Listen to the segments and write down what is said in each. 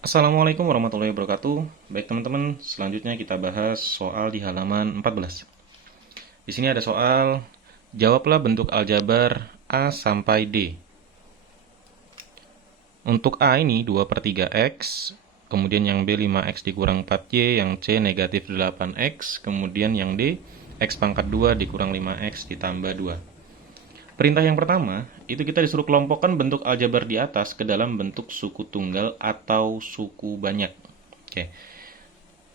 Assalamualaikum warahmatullahi wabarakatuh. Baik teman-teman, selanjutnya kita bahas soal di halaman 14. Di sini ada soal, jawablah bentuk aljabar A sampai D. Untuk A ini 2 per 3X, kemudian yang B 5X dikurang 4Y, yang C negatif 8X, kemudian yang D X pangkat 2 dikurang 5X ditambah 2. Perintah yang pertama, itu kita disuruh kelompokkan bentuk aljabar di atas ke dalam bentuk suku tunggal atau suku banyak. Oke.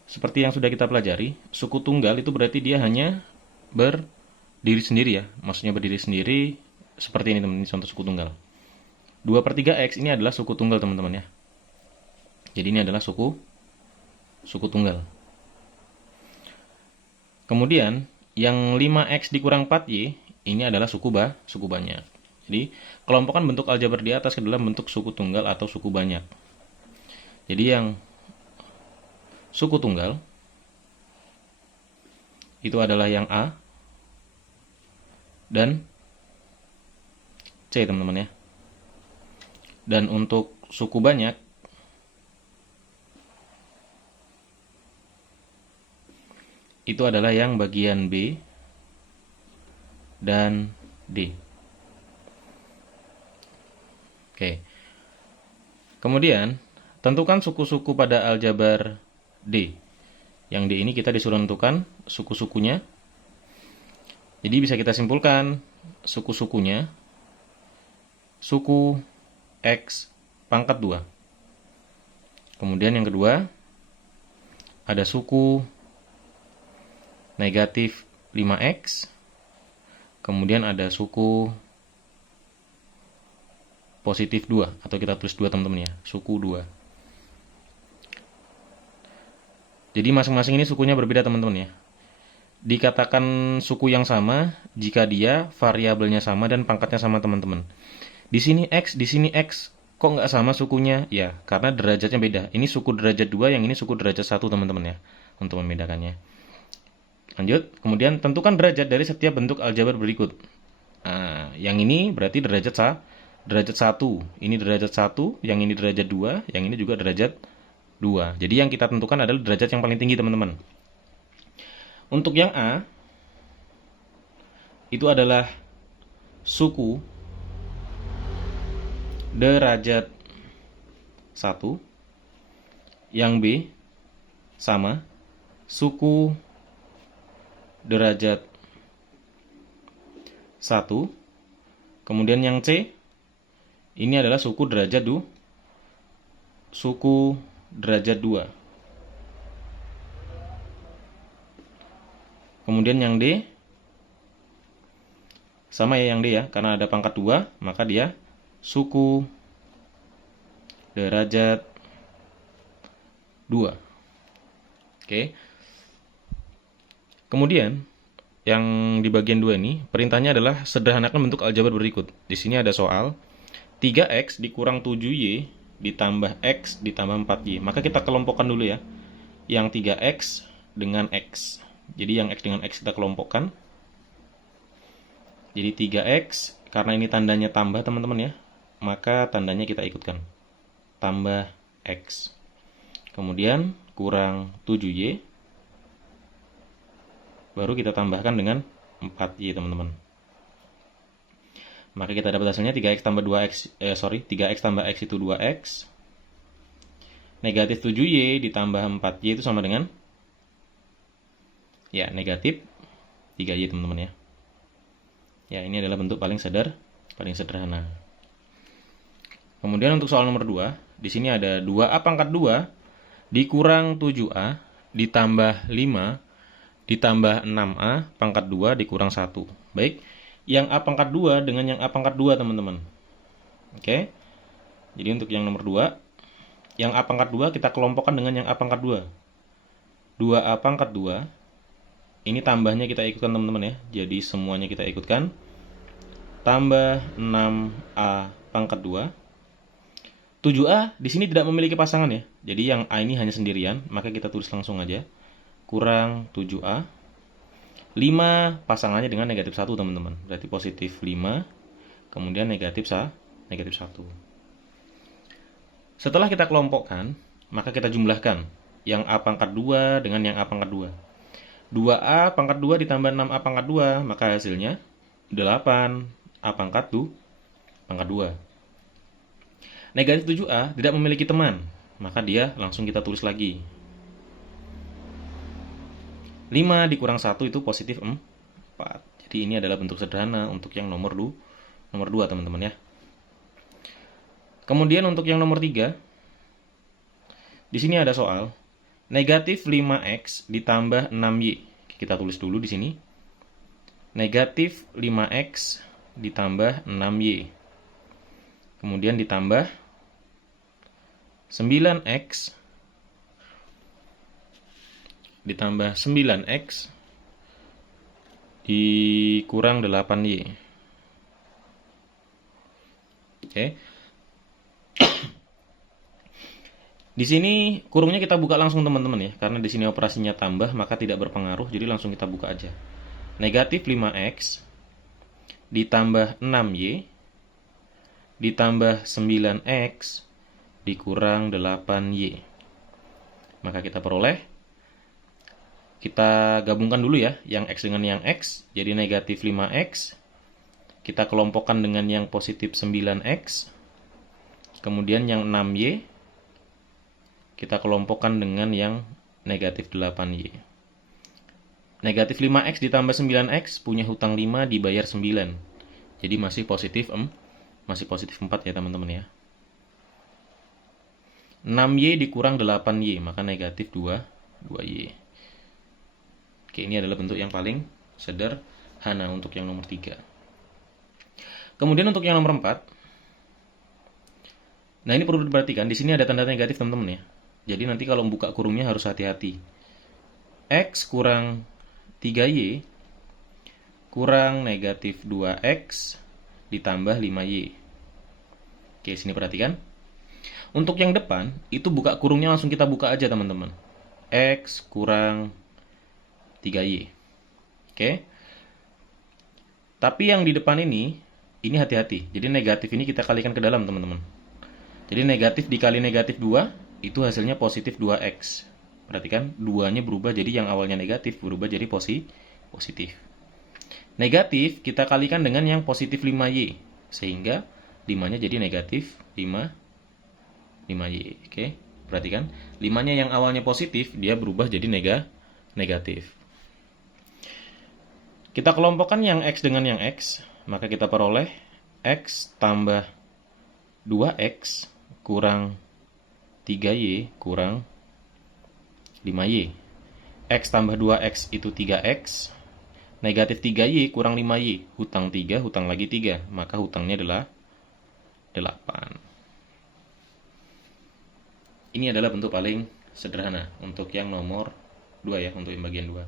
Seperti yang sudah kita pelajari, suku tunggal itu berarti dia hanya berdiri sendiri ya. Maksudnya berdiri sendiri seperti ini teman-teman, ini contoh suku tunggal. 2 per 3X ini adalah suku tunggal teman-teman ya. Jadi ini adalah suku tunggal. Kemudian, yang 5X dikurang 4Y, ini adalah suku banyak. Jadi, kelompokkan bentuk aljabar di atas ke dalam bentuk suku tunggal atau suku banyak. Jadi yang suku tunggal itu adalah yang A dan C teman-teman ya. Dan untuk suku banyak itu adalah yang bagian B dan D. Oke. Kemudian, tentukan suku-suku pada aljabar D. Yang D ini kita disuruh tentukan suku-sukunya. Jadi bisa kita simpulkan suku-sukunya suku X pangkat 2. Kemudian yang kedua ada suku negatif 5X. Kemudian ada suku positif 2 atau kita tulis 2 teman-teman ya, suku 2. Jadi masing-masing ini sukunya berbeda teman-teman ya. Dikatakan suku yang sama jika dia variabelnya sama dan pangkatnya sama teman-teman. Di sini X, di sini X. Kok nggak sama sukunya? Ya, karena derajatnya beda. Ini suku derajat 2, yang ini suku derajat 1 teman-teman ya. Untuk membedakannya. Lanjut, kemudian tentukan derajat dari setiap bentuk aljabar berikut. Nah, yang ini berarti derajat 1. Ini derajat 1, yang ini derajat 2, yang ini juga derajat 2. Jadi yang kita tentukan adalah derajat yang paling tinggi teman-teman. Untuk yang A, itu adalah suku derajat 1. Yang B, sama, suku derajat 1. Kemudian yang C, ini adalah suku derajat 2. Kemudian yang D, sama ya yang D ya, karena ada pangkat 2, maka dia suku derajat 2. Oke. Kemudian, yang di bagian 2 ini, perintahnya adalah sederhanakan bentuk aljabar berikut. Di sini ada soal, 3X dikurang 7Y ditambah X ditambah 4Y. Maka kita kelompokkan dulu ya, yang 3X dengan X. Jadi yang X dengan X kita kelompokkan. Jadi 3X, karena ini tandanya tambah teman-teman ya, maka tandanya kita ikutkan. Tambah X. Kemudian kurang 7Y. Baru kita tambahkan dengan 4Y teman-teman. Maka kita dapat hasilnya 3X tambah 3X tambah X itu 2X. Negatif 7Y ditambah 4Y itu sama dengan ya, negatif 3Y teman-teman ya. Ya, ini adalah bentuk paling sederhana. Kemudian untuk soal nomor 2, di sini ada 2A pangkat 2 dikurang 7A ditambah 5 ditambah 6A pangkat 2 dikurang 1. Baik, yang A pangkat 2 dengan yang A pangkat 2 teman-teman. Oke. Jadi untuk yang nomor 2, yang A pangkat 2 kita kelompokkan dengan yang A pangkat 2. 2A pangkat 2, ini tambahnya kita ikutkan teman-teman ya. Jadi semuanya kita ikutkan. Tambah 6A pangkat 2. 7A di sini tidak memiliki pasangan ya. Jadi yang A ini hanya sendirian, maka kita tulis langsung aja. Kurang 7A. 5 pasangannya dengan negatif 1 teman-teman. Berarti positif 5, kemudian negatif 1. Setelah kita kelompokkan, maka kita jumlahkan yang A pangkat 2 dengan yang A pangkat 2. 2A pangkat 2 ditambah 6A pangkat 2, maka hasilnya 8 A pangkat 2. Negatif 7A tidak memiliki teman, maka dia langsung kita tulis lagi. 5 dikurang 1 itu positif 4. Jadi ini adalah bentuk sederhana untuk yang nomor 2 teman-teman ya. Kemudian untuk yang nomor 3, di sini ada soal negatif 5x ditambah 6y. Kita tulis dulu di sini. Negatif 5x ditambah 6y. Kemudian ditambah 9x ditambah 9x dikurang 8y. Oke. Di sini kurungnya kita buka langsung teman-teman ya, karena di sini operasinya tambah maka tidak berpengaruh, jadi langsung kita buka aja. Negatif 5x ditambah 6y ditambah 9x dikurang 8y. Maka kita peroleh, kita gabungkan dulu ya, yang x dengan yang x, jadi negatif 5x. Kita kelompokkan dengan yang positif 9x. Kemudian yang 6y kita kelompokkan dengan yang negatif 8y. Negatif 5x ditambah 9x punya hutang 5 dibayar 9. Jadi masih positif 4 ya teman-teman ya. 6y dikurang 8y, maka negatif 2y. Oke, ini adalah bentuk yang paling sederhana untuk yang nomor 3. Kemudian untuk yang nomor 4. Nah, ini perlu diperhatikan, di sini ada tanda negatif teman-teman ya. Jadi nanti kalau membuka kurungnya harus hati-hati. X kurang 3y kurang negatif 2x ditambah 5y. Oke, sini perhatikan. Untuk yang depan, itu buka kurungnya langsung kita buka aja teman-teman. X kurang 3y. Oke. Tapi yang di depan ini hati-hati. Jadi negatif ini kita kalikan ke dalam teman-teman. Jadi negatif dikali negatif 2, itu hasilnya positif 2x. Perhatikan, 2-nya berubah jadi yang awalnya negatif, berubah jadi positif. Negatif kita kalikan dengan yang positif 5y. Sehingga 5-nya jadi negatif 5y. Oke, perhatikan. 5-nya yang awalnya positif, dia berubah jadi negatif. Kita kelompokkan yang x dengan yang x, maka kita peroleh x tambah 2x kurang 3y kurang 5y. X tambah 2x itu 3x. Negatif 3y kurang 5y. Hutang 3, hutang lagi 3. Maka hutangnya adalah 8. Ini adalah bentuk paling sederhana untuk yang nomor 2 ya, untuk yang bagian 2.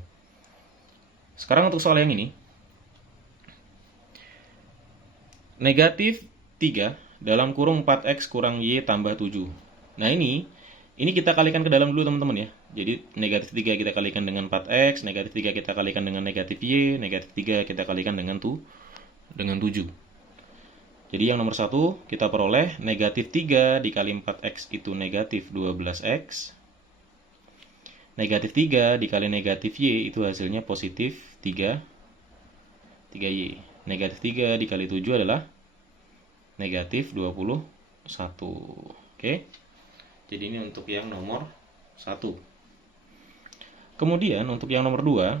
Sekarang untuk soal yang ini. Negatif 3 dalam kurung 4x kurang y tambah 7. Nah ini kita kalikan ke dalam dulu teman-teman ya. Jadi negatif 3 kita kalikan dengan 4x, negatif 3 kita kalikan dengan negatif y, negatif 3 kita kalikan dengan 7. Jadi yang nomor 1 kita peroleh negatif 3 dikali 4x itu negatif 12x. Negatif 3 dikali negatif y itu hasilnya positif 3y. Negatif 3 dikali 7 adalah negatif 21. Oke. Jadi ini untuk yang nomor 1. Kemudian untuk yang nomor 2,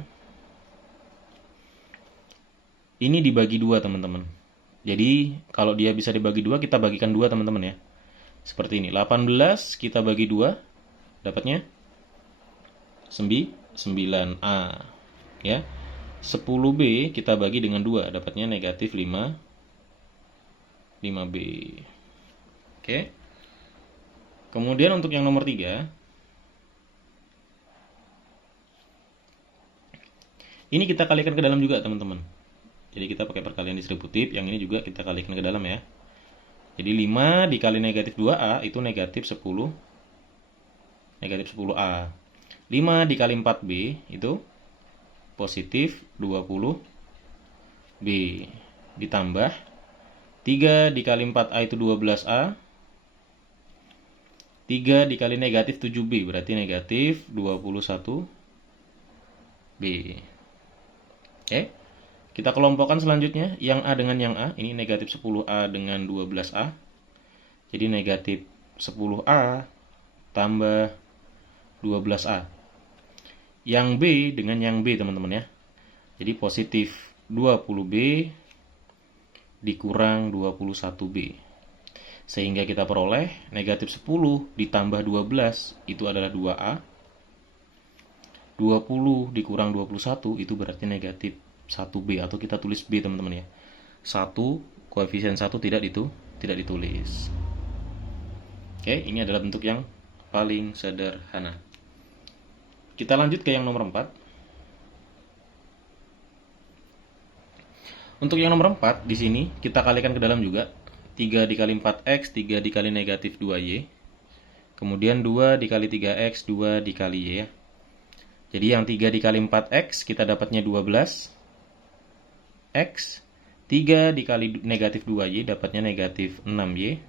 ini dibagi 2 teman-teman. Jadi kalau dia bisa dibagi 2, kita bagikan 2 teman-teman ya. Seperti ini, 18 kita bagi 2, dapatnya 9A. Ya. 10B kita bagi dengan 2, dapatnya negatif 5B. Oke. Kemudian untuk yang nomor 3, ini kita kalikan ke dalam juga teman-teman. Jadi kita pakai perkalian distributif, yang ini juga kita kalikan ke dalam ya. Jadi 5 dikali negatif 2A itu negatif 10A. 5 dikali 4B itu positif 20B. Ditambah 3 dikali 4A itu 12A. 3 dikali negatif 7B, berarti negatif 21B. Oke, kita kelompokkan selanjutnya, yang A dengan yang A, ini negatif 10A dengan 12A. Jadi negatif 10A tambah 12A. Yang B dengan yang B, teman-teman ya. Jadi positif 20B dikurang 21B. Sehingga kita peroleh negatif 10 ditambah 12 itu adalah 2A. 20 dikurang 21 itu berarti negatif 1B, atau kita tulis B, teman-teman ya. 1, koefisien 1 tidak ditulis. Oke, ini adalah bentuk yang paling sederhana. Kita lanjut ke yang nomor 4. Untuk yang nomor 4, di sini kita kalikan ke dalam juga. 3 dikali 4x, 3 dikali negatif 2y. Kemudian 2 dikali 3x, 2 dikali y ya. Jadi yang 3 dikali 4x kita dapatnya 12x. 3 dikali negatif 2y dapatnya negatif 6y.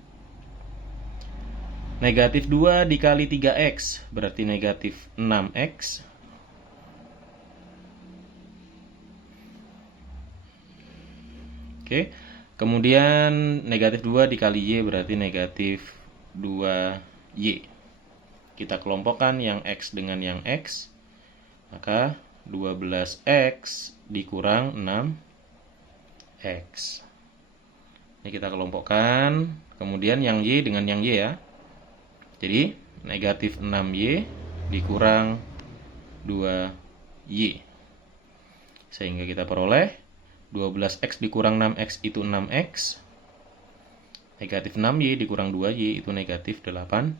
Negatif 2 dikali 3x berarti negatif 6x. Oke. Kemudian negatif 2 dikali y berarti negatif 2y. Kita kelompokkan yang x dengan yang x. Maka 12x dikurang 6x. Ini kita kelompokkan. Kemudian yang y dengan yang y ya. Jadi negatif 6y dikurang 2y. Sehingga kita peroleh 12x dikurang 6x itu 6x. Negatif 6y dikurang 2y itu negatif 8y.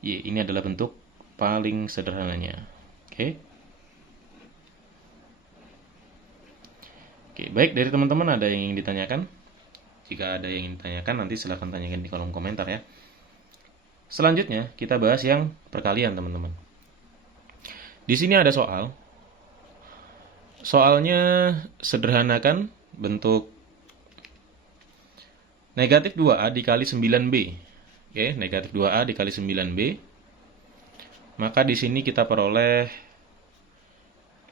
Ini adalah bentuk paling sederhananya. Oke. Oke, baik, dari teman-teman ada yang ingin ditanyakan? Jika ada yang ingin ditanyakan, nanti silahkan tanyakan di kolom komentar ya. Selanjutnya, kita bahas yang perkalian, teman-teman. Di sini ada soal. Soalnya sederhanakan bentuk negatif 2A dikali 9B. Oke, negatif 2A dikali 9B. Maka di sini kita peroleh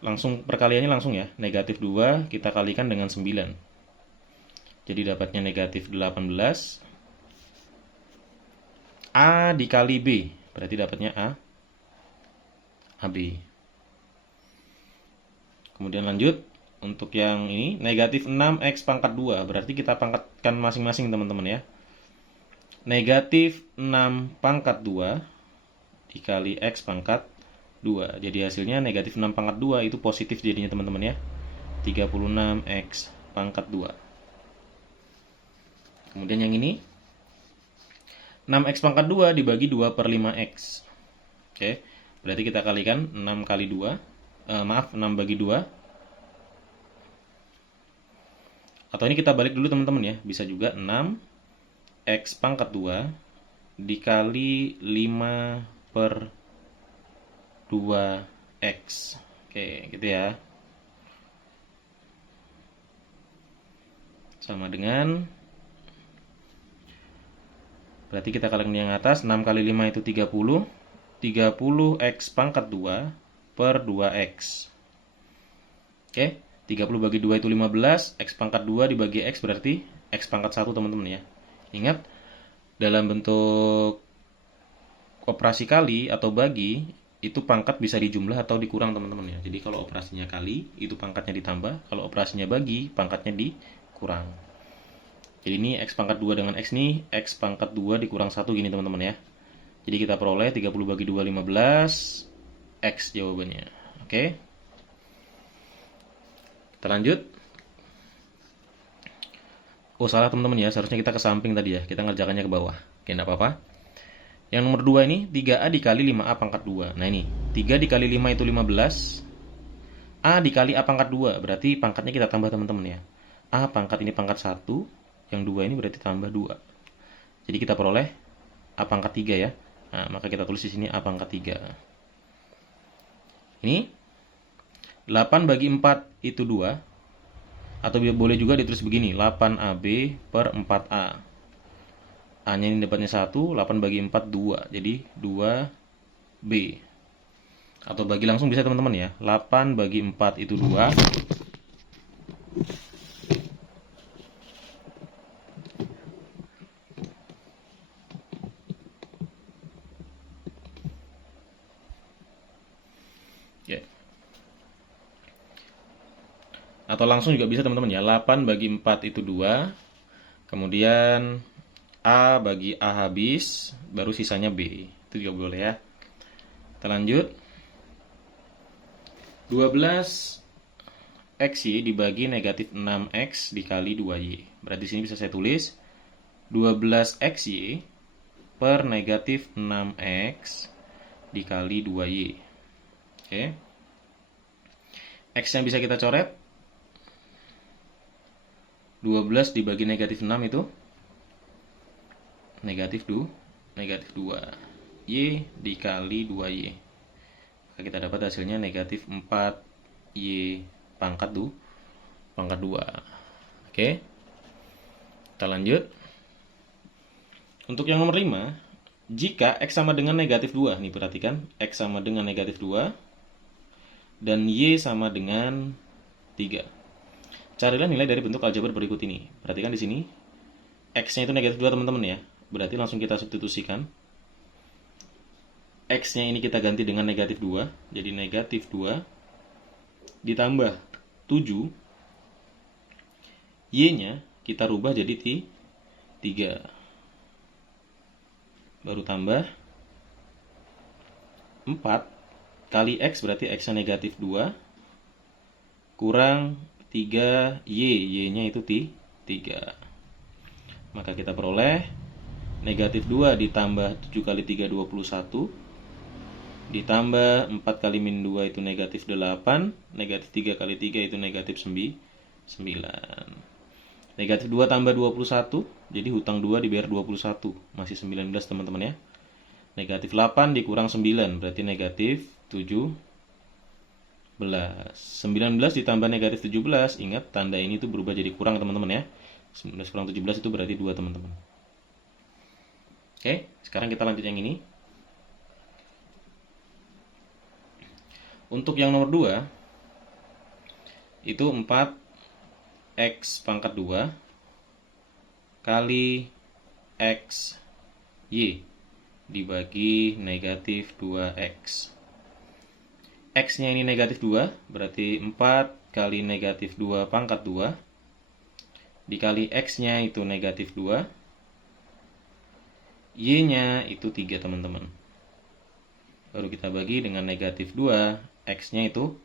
langsung, perkaliannya langsung ya. Negatif 2 kita kalikan dengan 9. Jadi dapatnya negatif 18. A dikali B, berarti dapatnya AB. Kemudian lanjut, untuk yang ini, negatif 6x pangkat 2, berarti kita pangkatkan masing-masing teman-teman ya. Negatif 6 pangkat 2 dikali x pangkat 2. Jadi hasilnya negatif 6 pangkat 2 itu positif jadinya teman-teman ya. 36x pangkat 2. Kemudian yang ini, 6x pangkat 2 dibagi 2 per 5x. Oke, berarti kita kalikan 6 kali 2. 6 bagi 2. Atau ini kita balik dulu teman-teman ya. Bisa juga 6x pangkat 2 dikali 5 per 2x. Oke, gitu ya. Sama dengan, berarti kita kalikan yang atas, 6 kali 5 itu 30. 30x pangkat 2 per 2x. Oke, 30 bagi 2 itu 15. X pangkat 2 dibagi x berarti x pangkat 1 teman-teman ya. Ingat, dalam bentuk operasi kali atau bagi, itu pangkat bisa dijumlah atau dikurang teman-teman ya. Jadi kalau operasinya kali, itu pangkatnya ditambah. Kalau operasinya bagi, pangkatnya dikurang. Jadi ini x pangkat 2 dengan x nih, x pangkat 2 dikurang 1 gini teman-teman ya. Jadi kita peroleh 30 bagi 2, 15, x jawabannya. Oke. Kita lanjut. Oh salah teman-teman ya, seharusnya kita ke samping tadi ya. Kita ngerjakannya ke bawah. Oke, enggak apa-apa. Yang nomor 2 ini 3A dikali 5A pangkat 2. Nah ini, 3 dikali 5 itu 15. A dikali A pangkat 2, berarti pangkatnya kita tambah teman-teman ya. A pangkat ini pangkat 1. Yang 2 ini berarti tambah 2. Jadi kita peroleh A pangkat 3 ya. Nah, maka kita tulis di sini A pangkat 3. Ini 8 bagi 4 itu 2. Atau boleh juga ditulis begini, 8AB per 4A. A-nya ini dapatnya 1, 8 bagi 4, 2. Jadi 2B. Atau bagi langsung bisa teman-teman ya. 8 bagi 4 itu 2. Ya. Atau langsung juga bisa teman-teman ya. 8 bagi 4 itu 2. Kemudian A bagi A habis, baru sisanya B. Itu juga boleh ya. Kita lanjut. 12xy dibagi negatif 6x dikali 2y. Berarti sini bisa saya tulis 12xy per negatif 6x dikali 2y. Oke. X yang bisa kita coret 12 dibagi negatif 6 itu negatif 2. Y dikali 2y. Maka kita dapat hasilnya negatif 4y pangkat 2. Oke. Kita lanjut. Untuk yang nomor 5, jika X sama dengan negatif 2, nih perhatikan, X sama dengan negatif 2, dan Y sama dengan 3. Carilah nilai dari bentuk aljabar berikut ini. Perhatikan di sini, X-nya itu negatif 2 teman-teman ya. Berarti langsung kita substitusikan. X-nya ini kita ganti dengan negatif 2. Jadi negatif 2 ditambah 7. Y-nya kita rubah jadi 3. Baru tambah 4 kali X, berarti X-nya negatif 2. Kurang 3Y. Y-nya itu 3. Maka kita peroleh negatif 2 ditambah 7 kali 3, 21. Ditambah 4 kali min 2 itu negatif 8. Negatif 3 kali 3 itu negatif 9. Negatif 2 tambah 21. Jadi hutang 2 dibayar 21. Masih 19 teman-teman ya. Negatif 8 dikurang 9. Berarti negatif 17. 19 ditambah negatif 17. Ingat tanda ini tuh berubah jadi kurang teman-teman ya. 19 kurang 17 itu berarti 2 teman-teman. Oke, sekarang kita lanjut yang ini. Untuk yang nomor 2, itu 4x pangkat 2 kali x y dibagi negatif 2x. X-nya ini negatif 2, berarti 4 kali negatif 2 pangkat 2 dikali X-nya itu negatif 2, Y-nya itu 3 teman-teman. Baru kita bagi dengan negatif 2, X-nya itu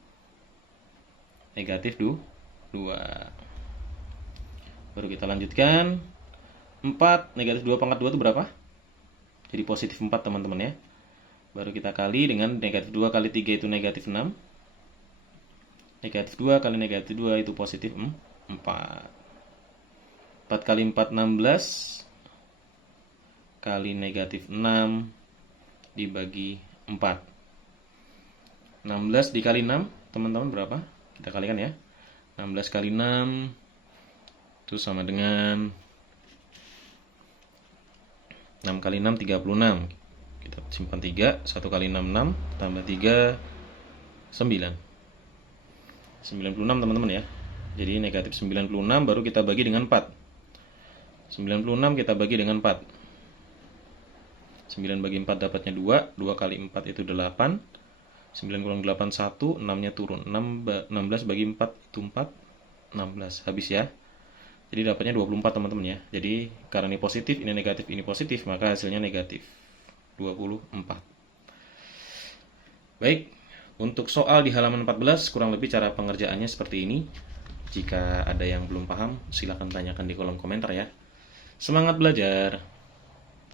negatif 2. Baru kita lanjutkan. 4 negatif 2 pangkat 2 itu berapa? Jadi positif 4 teman-teman ya. Baru kita kali dengan negatif 2 kali 3 itu negatif 6. Negatif 2 kali negatif 2 itu positif 4. 4 kali 4, 16. Kali negatif 6 dibagi 4. 16 dikali 6, teman-teman berapa? Kita kalikan ya. 16 kali 6 itu sama dengan 6 kali 6, 36. Kita simpan 3, 1 kali 6, 6, tambah 3, 9. 96 teman-teman ya. Jadi negatif 96 baru kita bagi dengan 4. 96 kita bagi dengan 4. 9 bagi 4 dapatnya 2. 2 kali 4 itu 8. 9 kurang 8, 1. 6-nya turun. 16 bagi 4 itu 4. 16. Habis ya. Jadi dapatnya 24 teman-teman ya. Jadi karena ini positif, ini negatif, ini positif, maka hasilnya negatif 24. Baik. Untuk soal di halaman 14 kurang lebih cara pengerjaannya seperti ini. Jika ada yang belum paham, silahkan tanyakan di kolom komentar ya. Semangat belajar!